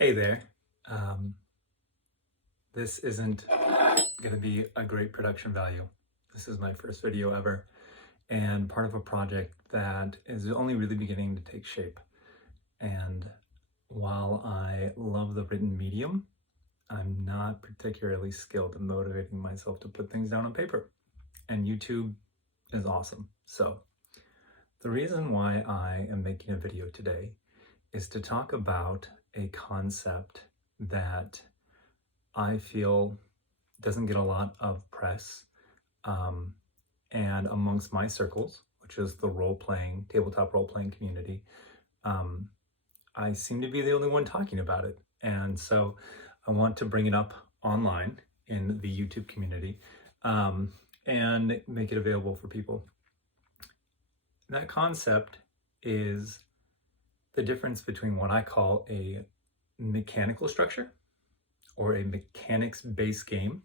Hey there. Um, this isn't going to be a great production value. This is my first video ever, and part of a project that is only really beginning to take shape. And while I love the written medium, I'm not particularly skilled at motivating myself to put things down on paper. And YouTube is awesome. So, the reason why I am making a video today is to talk about a concept that I feel doesn't get a lot of press. Um, and amongst my circles, which is the tabletop role playing community, um, I seem to be the only one talking about it. And so I want to bring it up online in the YouTube community um, and make it available for people. That concept is the difference between what I call a mechanical structure or a mechanics-based game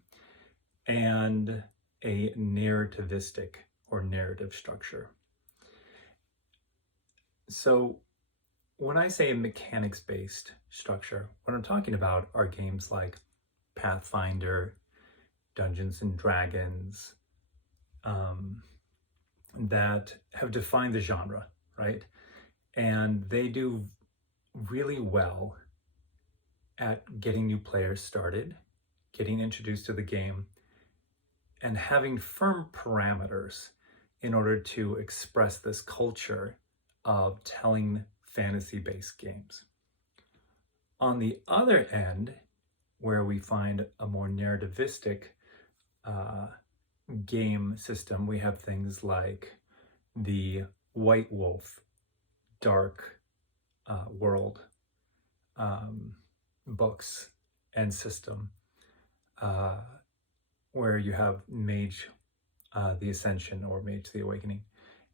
and a narrativistic or narrative structure. So when I say mechanics-based structure, what I'm talking about are games like Pathfinder, Dungeons and Dragons, that have defined the genre, right? And they do really well at getting new players started, getting introduced to the game, and having firm parameters in order to express this culture of telling fantasy-based games. On the other end, where we find a more narrativistic game system, we have things like the White Wolf Dark World books and system, where you have Mage the Ascension or Mage the Awakening,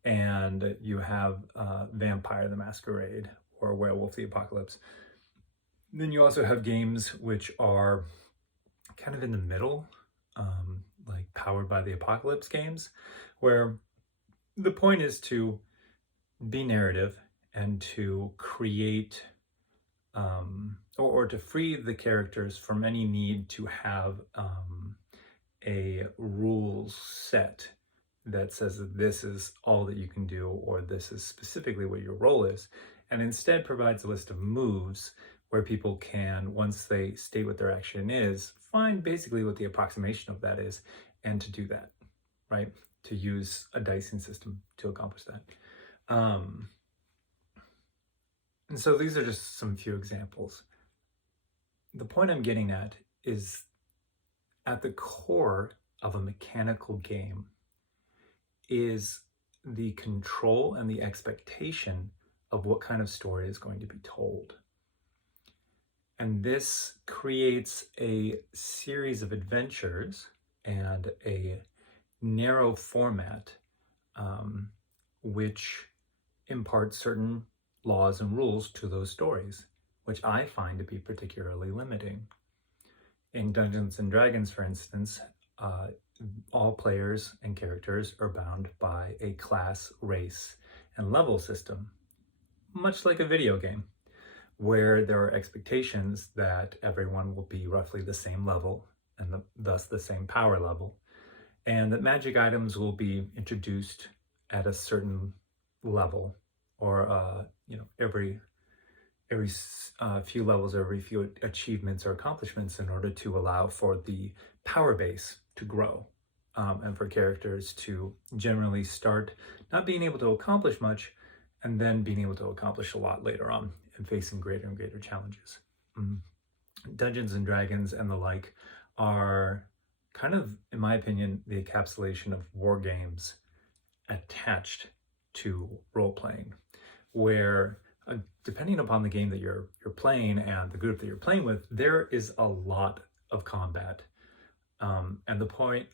and you have Vampire the Masquerade or Werewolf the Apocalypse. Then you also have games which are kind of in the middle, like Powered by the Apocalypse games, where the point is to be narrative and to create or to free the characters from any need to have a rules set that says that this is all that you can do or this is specifically what your role is, and instead provides a list of moves where people can, once they state what their action is, find basically what the approximation of that is and to do that, right? To use a dicing system to accomplish that. And so these are just some few examples. The point I'm getting at is at the core of a mechanical game is the control and the expectation of what kind of story is going to be told. And this creates a series of adventures and a narrow format which imparts certain laws and rules to those stories, which I find to be particularly limiting. In Dungeons and Dragons, for instance, all players and characters are bound by a class, race, and level system, much like a video game, where there are expectations that everyone will be roughly the same level and thus the same power level, and that magic items will be introduced at a certain level, or every few levels, every few achievements or accomplishments, in order to allow for the power base to grow, and for characters to generally start not being able to accomplish much and then being able to accomplish a lot later on and facing greater and greater challenges. Dungeons and Dragons and the like are kind of, in my opinion, the encapsulation of war games attached to role-playing, where depending upon the game that you're playing and the group that you're playing with, there is a lot of combat, and the point,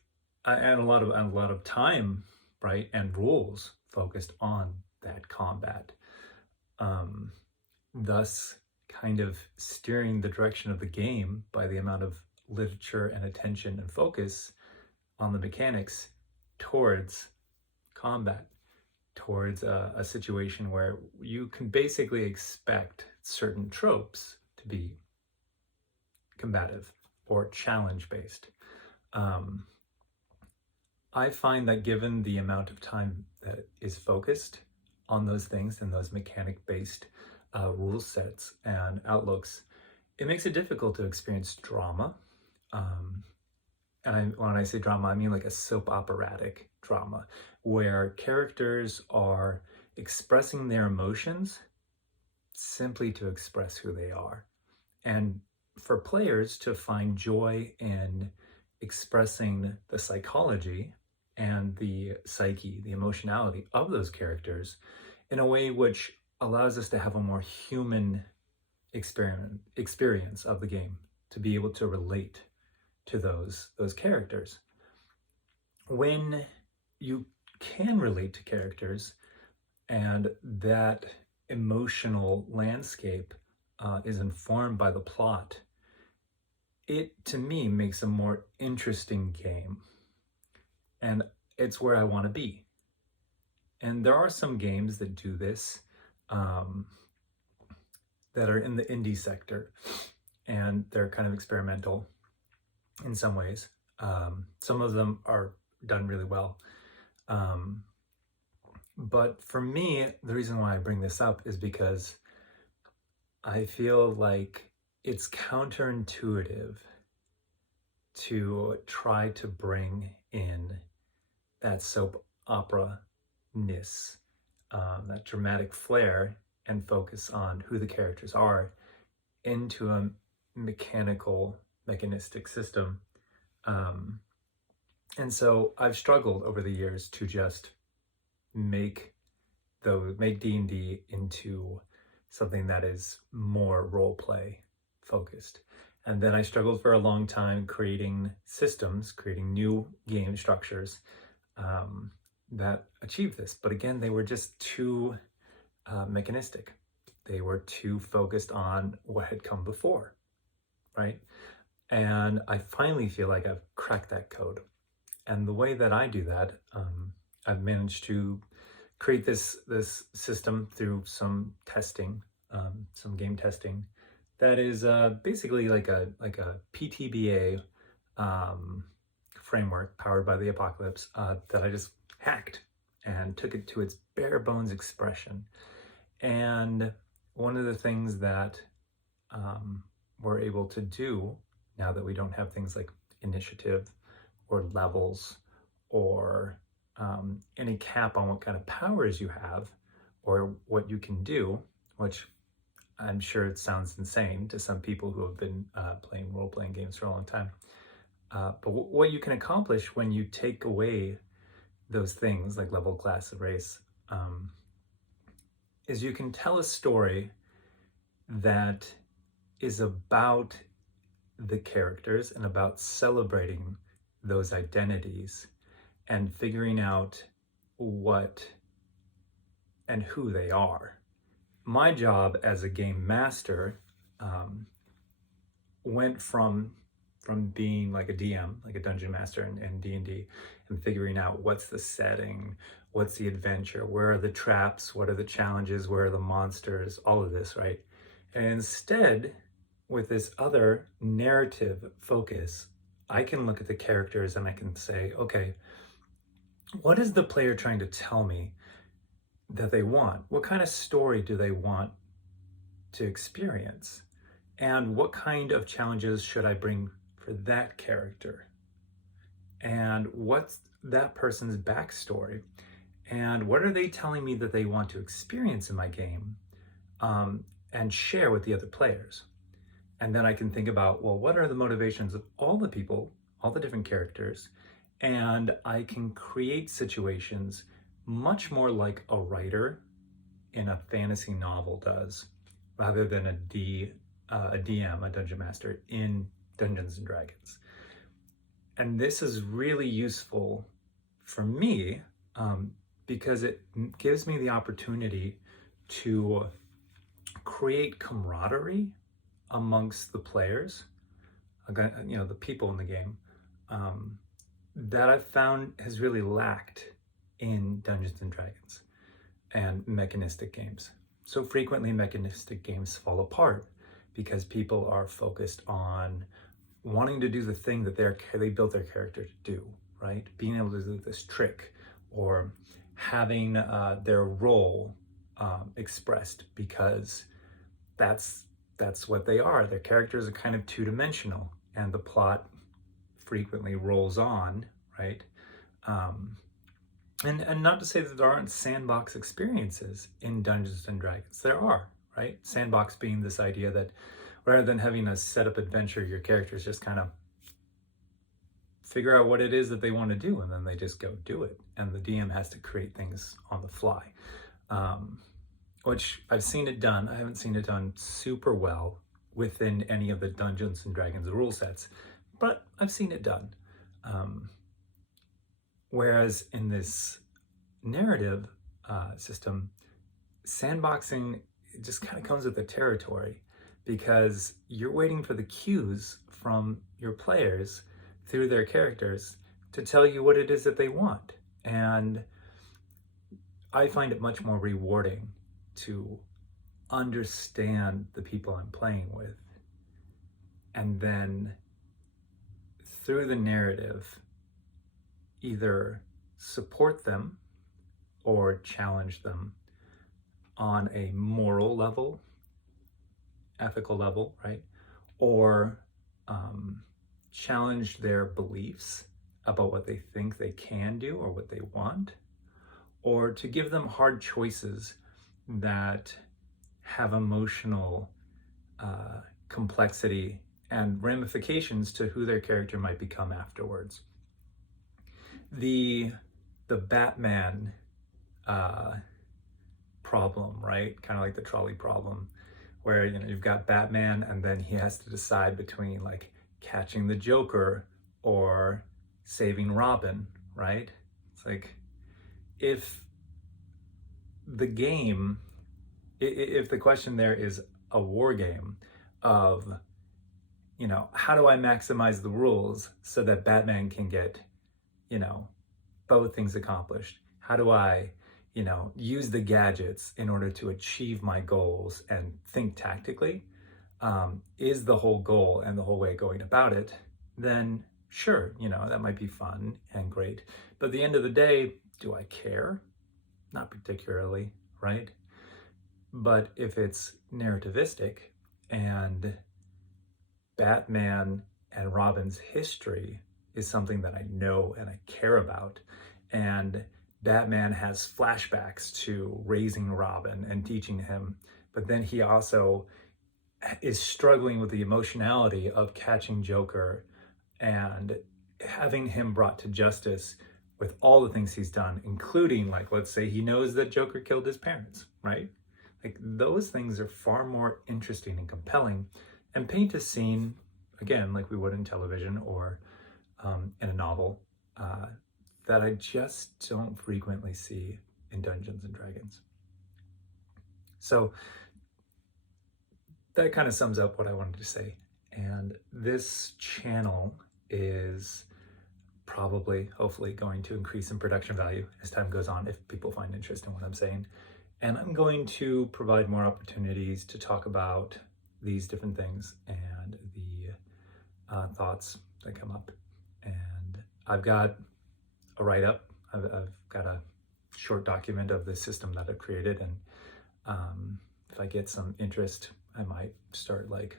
and a lot of time, right, and rules focused on that combat, thus kind of steering the direction of the game by the amount of literature and attention and focus on the mechanics towards combat, towards a situation where you can basically expect certain tropes to be combative or challenge-based. I find that given the amount of time that is focused on those things and those mechanic-based rule sets and outlooks, it makes it difficult to experience drama. When I say drama, I mean like a soap operatic drama, where characters are expressing their emotions simply to express who they are. And for players to find joy in expressing the psychology and the psyche, the emotionality of those characters in a way which allows us to have a more human experience of the game, to be able to relate to those characters. When you can relate to characters and that emotional landscape is informed by the plot, it, to me, makes a more interesting game. And it's where I want to be. And there are some games that do this, that are in the indie sector, and they're kind of experimental in some ways. Some of them are done really well. But for me, the reason why I bring this up is because I feel like it's counterintuitive to try to bring in that soap opera-ness, that dramatic flair, and focus on who the characters are into a mechanistic system. And so I've struggled over the years to just make D&D into something that is more role play focused. And then I struggled for a long time creating systems, creating new game structures that achieved this. But again, they were just too mechanistic. They were too focused on what had come before, right? And I finally feel like I've cracked that code. And the way that I do that, I've managed to create this system through some testing, some game testing, that is basically like a PTBA framework powered by the apocalypse that I just hacked and took it to its bare bones expression. And one of the things that we're able to do now that we don't have things like initiative or levels or any cap on what kind of powers you have or what you can do, which I'm sure it sounds insane to some people who have been playing role-playing games for a long time. But what you can accomplish when you take away those things like level, class, and race is you can tell a story that is about the characters and about celebrating those identities and figuring out what and who they are. My job as a game master went from being like a DM, like a dungeon master in D&D, and figuring out what's the setting, what's the adventure, where are the traps, what are the challenges, where are the monsters, all of this, right? And instead, with this other narrative focus, I can look at the characters and I can say, okay, what is the player trying to tell me that they want? What kind of story do they want to experience? And what kind of challenges should I bring for that character? And what's that person's backstory? And what are they telling me that they want to experience in my game and share with the other players? And then I can think about, well, what are the motivations of all the people, all the different characters? And I can create situations much more like a writer in a fantasy novel does, rather than a DM, a dungeon master in Dungeons and Dragons. And this is really useful for me because it gives me the opportunity to create camaraderie amongst the players, you know, the people in the game, that I've found has really lacked in Dungeons and Dragons and mechanistic games. So frequently mechanistic games fall apart because people are focused on wanting to do the thing that they built their character to do, right? Being able to do this trick, or having their role expressed, because that's what they are. Their characters are kind of two-dimensional, and the plot frequently rolls on, right? And not to say that there aren't sandbox experiences in Dungeons and Dragons. There are, right? Sandbox being this idea that rather than having a setup adventure, your characters just kind of figure out what it is that they want to do, and then they just go do it. And the DM has to create things on the fly, which I've seen it done. I haven't seen it done super well within any of the Dungeons and Dragons rule sets, but I've seen it done. Whereas in this narrative system, sandboxing just kind of comes with the territory, because you're waiting for the cues from your players through their characters to tell you what it is that they want. And I find it much more rewarding to understand the people I'm playing with, and then through the narrative either support them or challenge them on a moral level, ethical level, right? Or challenge their beliefs about what they think they can do or what they want, or to give them hard choices that have emotional complexity and ramifications to who their character might become afterwards. The Batman problem, right? Kind of like the trolley problem, where you've got Batman, and then he has to decide between like catching the Joker or saving Robin, right? It's like, if the game, if the question there is a war game of, how do I maximize the rules so that Batman can get, both things accomplished? How do I, use the gadgets in order to achieve my goals and think tactically, is the whole goal and the whole way going about it, then sure, that might be fun and great. But at the end of the day, do I care? Not particularly, right? But if it's narrativistic, and Batman and Robin's history is something that I know and I care about, and Batman has flashbacks to raising Robin and teaching him, but then he also is struggling with the emotionality of catching Joker and having him brought to justice with all the things he's done, including, like, let's say he knows that Joker killed his parents, right? Like, those things are far more interesting and compelling, and paint a scene, again, like we would in television or in a novel, that I just don't frequently see in Dungeons and Dragons. So that kind of sums up what I wanted to say. And this channel is probably, hopefully, going to increase in production value as time goes on if people find interest in what I'm saying. And I'm going to provide more opportunities to talk about these different things and the thoughts that come up. And I've got a write-up. I've got a short document of the system that I've created, and if I get some interest, I might start like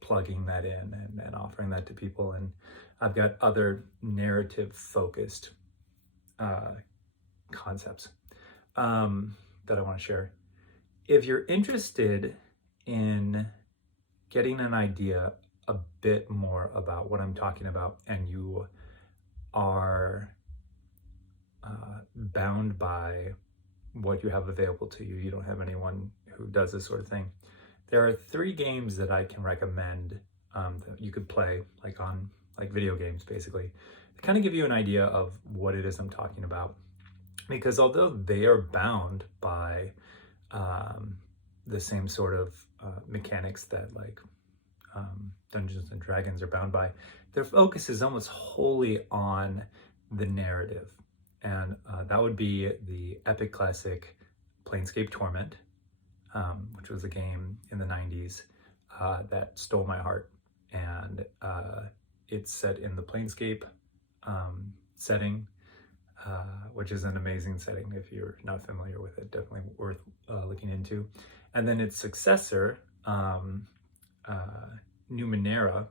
plugging that in and offering that to people. And I've got other narrative-focused concepts that I want to share. If you're interested in getting an idea a bit more about what I'm talking about, and you are bound by what you have available to you, you don't have anyone who does this sort of thing, there are 3 games that I can recommend that you could play, like video games, basically, to kind of give you an idea of what it is I'm talking about. Because although they are bound by the same sort of mechanics that Dungeons and Dragons are bound by, their focus is almost wholly on the narrative. And that would be the epic classic Planescape Torment, which was a game in the 90s that stole my heart. And it's set in the Planescape setting, which is an amazing setting. If you're not familiar with it, definitely worth looking into. And then its successor, Numenera,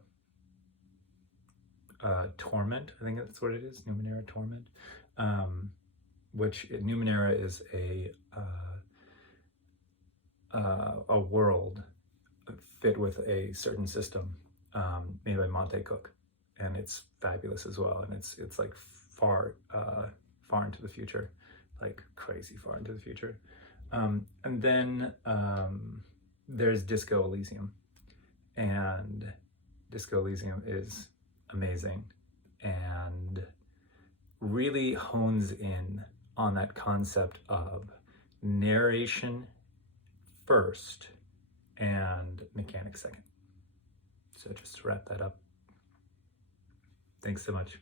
Torment, I think that's what it is, Numenera Torment, which Numenera is a world fit with a certain system made by Monte Cook, and it's fabulous as well. And it's like far into the future, like crazy far into the future. And then there's Disco Elysium, and Disco Elysium is amazing and really hones in on that concept of narration first and mechanics second. So just to wrap that up, thanks so much.